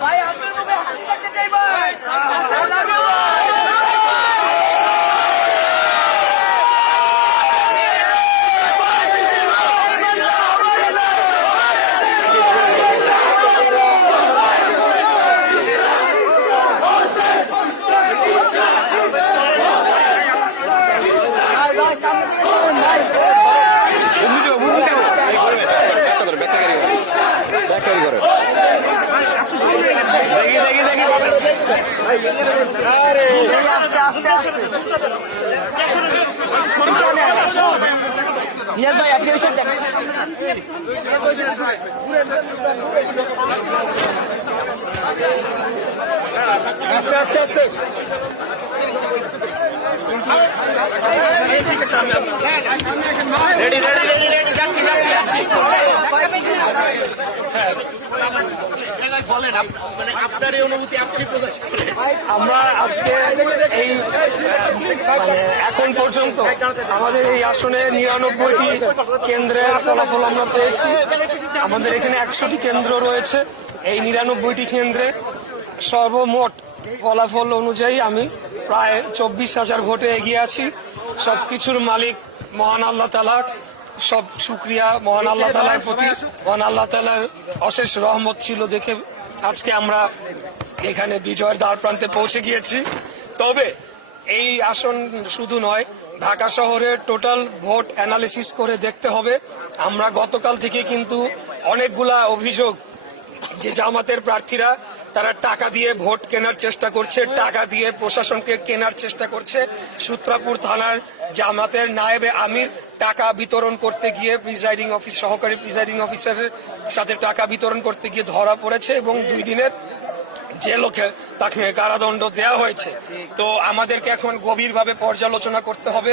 ভাই আপনার মুখে হাসি দেখতে চাই ভাই। আস্তে আস্তে জিয়াদ ভাই আপনি ওই সাইড দেখেন। আস্তে আস্তে আস্তে রেডি রেডি রেডি রেডি যাচ্ছি যাচ্ছি যাচ্ছি। বলেন মানে আপনার এই অনুভূতি আপনি প্রকাশ করেন। আমরা আজকে এই মানে এখন পর্যন্ত আমাদের এই আসনে ৯৯টি কেন্দ্রের ফলাফল আমরা পেয়েছি। আমাদের এখানে ১০০টি কেন্দ্র রয়েছে। এই ৯৯টি কেন্দ্রে সর্বমোট ফলাফল অনুযায়ী আমি প্রায় ২৪,০০০ ভোটে এগিয়ে আছি। সবকিছুর মালিক মহান আল্লাহ তাআলা, সব শুকরিয়া মহান আল্লাহ তাআলার প্রতি। মহান আল্লাহ তাআলার অশেষ রহমত ছিল দেখে আজকে আমরা এখানে বিজয়ের দ্বার প্রান্তে পৌঁছে গিয়েছি। তবে এই আসন শুধু নয়, ঢাকা শহরের টোটাল ভোট অ্যানালিসিস করে দেখতে হবে। আমরা গতকাল থেকে কিন্তু অনেকগুলা অভিযোগ যে জামাতের প্রার্থীরা তারা টাকা দিয়ে ভোট কেনার চেষ্টা করছে, টাকা দিয়ে প্রশাসনকে কেনার চেষ্টা করছে। সূত্রাপুর থানার জামাতের নায়েবে আমির টাকা বিতরণ করতে গিয়ে সহকারী প্রিজাইডিং অফিসারের সাথে টাকা বিতরণ করতে গিয়ে ধরা পড়েছে এবং 2 দিনের জেলকে তাকে কারাদণ্ড দেওয়া হয়েছে। তো আমাদেরকে এখন গভীরভাবে পর্যালোচনা করতে হবে।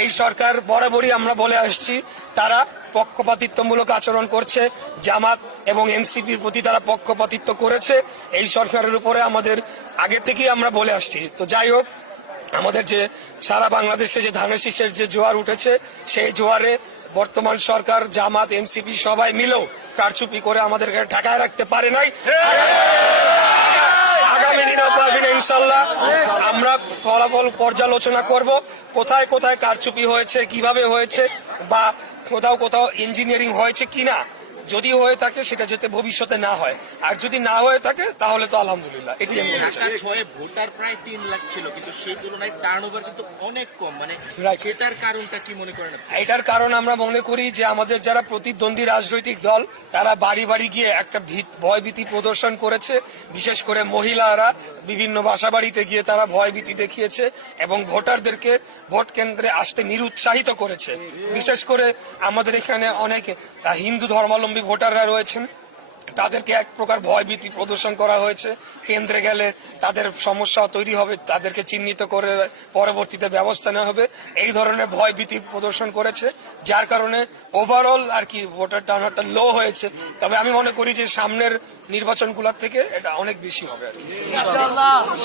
এই সরকার বরাবরই আমরা বলে আসছি তারা পক্ষপাতিত্বমূলক আচরণ করছে, জামাত এবং এনসিপির প্রতি তারা পক্ষপাতিত্ব করেছে। এই সরকারের উপরে আমাদের আগে থেকেই আমরা বলে আসছি। তো যাই হোক, আমাদের যে সারা বাংলাদেশে যে ধানের শীষের যে জোয়ার উঠেছে, সেই জোয়ারে বর্তমান সরকার, জামাত, এনসিপি সবাই মিলেও কারচুপি করে আমাদেরকে ঠেকায় রাখতে পারে নাই। আগামী দিনেও পারবে না ইনশাল্লাহ। আমরা ফলাফল পর্যালোচনা করব, কোথায় কোথায় কারচুপি হয়েছে, কিভাবে হয়েছে, বা কোথাও কোথাও ইঞ্জিনিয়ারিং হয়েছে কিনা। যদি হয়ে থাকে সেটা যাতে ভবিষ্যতে না হয়, আর যদি না হয়ে থাকে তাহলে তো আলহামদুলিল্লাহ। এটি আমি বলছি। ঢাকা 6 ভোটার প্রায় 3 লাখ ছিল, কিন্তু সেই তুলনায় টার্নওভার কিন্তু অনেক কম। মানে Right. সেটার কারণটা কি মনে করেন আপনি? এটার কারণ আমরা মনে করি যে আমাদের যারা প্রতিদ্বন্দ্বী রাজনৈতিক দল তারা বাড়ি বাড়ি গিয়ে একটা ভয়ভীতি প্রদর্শন করেছে। বিশেষ করে মহিলারা বিভিন্ন বাসাবাড়িতে গিয়ে তারা ভয়ভীতি দেখিয়েছে এবং ভোটারদেরকে ভোট কেন্দ্রে আসতে নিরুৎসাহিত করেছে। বিশেষ করে আমাদের এখানে অনেক হিন্দু ধর্মাবলম্বী ভোটাররা রয়েছেন, তাদেরকে এক প্রকার ভয়ভীতি প্রদর্শন করা হয়েছে। কেন্দ্রে গেলে তাদের সমস্যা তৈরি হবে, তাদেরকে চিহ্নিত করে পরবর্তীতে ব্যবস্থা নেওয়া হবে, এই ধরনের ভয়ভীতি প্রদর্শন করেছে। যার কারণে ওভারঅল আর কি ভোটার টার্নআউটটা লো হয়েছে। তবে আমি মনে করি যে সামনের নির্বাচনগুলোর থেকে এটা অনেক বেশি হবে আর কি।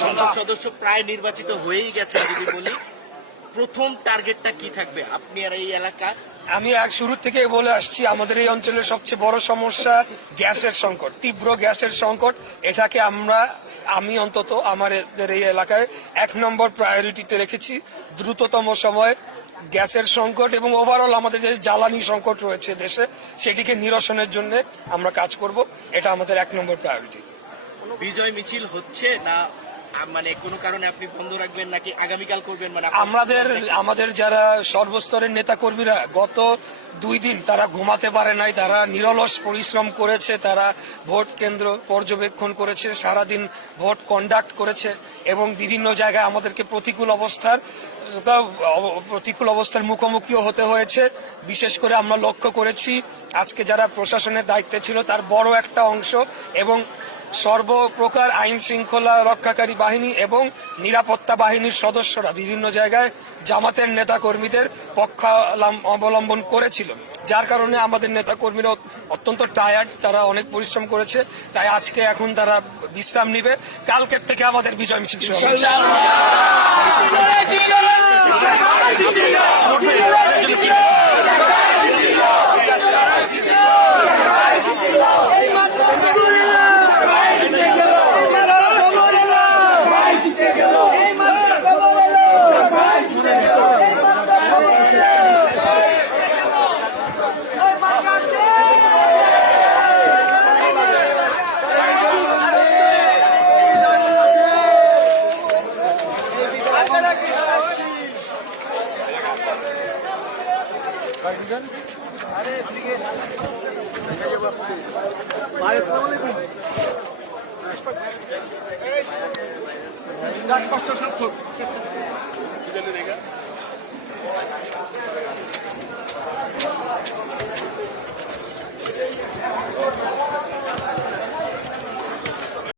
সংসদ সদস্য প্রায় নির্বাচিত হয়েই গেছে। যদি বলি প্রথম টার্গেটটা কি থাকবে আপনি আর এই এলাকা? আমি শুরু থেকে বলে আসছি, আমাদের এই অঞ্চলের সবচেয়ে বড় সমস্যা গ্যাসের সংকট, তীব্র গ্যাসের সংকট। এটাকে আমি অন্তত আমাদের এই এলাকায় 1 নম্বর প্রায়োরিটিতে রেখেছি। দ্রুততম সময়ে গ্যাসের সংকট এবং ওভারঅল আমাদের যে জ্বালানি সংকট রয়েছে দেশে, সেটিকে নিরসনের জন্য আমরা কাজ করব। এটা আমাদের 1 নম্বর প্রায়োরিটি। বিজয় মিছিল হচ্ছে না, মানে কোনো কারণে আপনি বন্ধ রাখবেন নাকি আগামীকাল করবেন? মানে আমাদের যারা সর্বস্তরের নেতা কর্মীরা গত 2 দিন তারা ঘুমাতে পারে নাই, তারা নিরলস পরিশ্রম করেছে, তারা ভোট কেন্দ্র পর্যবেক্ষণ করেছে, সারাদিন ভোট কন্ডাক্ট করেছে এবং বিভিন্ন জায়গায় আমাদেরকে প্রতিকূল অবস্থার মুখোমুখিও হতে হয়েছে। বিশেষ করে আমরা লক্ষ্য করেছি আজকে যারা প্রশাসনের দায়িত্বে ছিল তার বড় একটা অংশ এবং সর্বপ্রকার আইন শৃঙ্খলা রক্ষাকারী বাহিনী এবং নিরাপত্তা বাহিনীর সদস্যরা বিভিন্ন জায়গায় জামাতের নেতা কর্মীদের পক্ষ অবলম্বন করেছিল। যার কারণে আমাদের নেতা কর্মীরা অত্যন্ত টায়ার্ড, তারা অনেক পরিশ্রম করেছে। তাই আজকে এখন তারা বিশ্রাম নিবে, কালকের থেকে আমাদের বিজয় মিছিল শুরু হবে।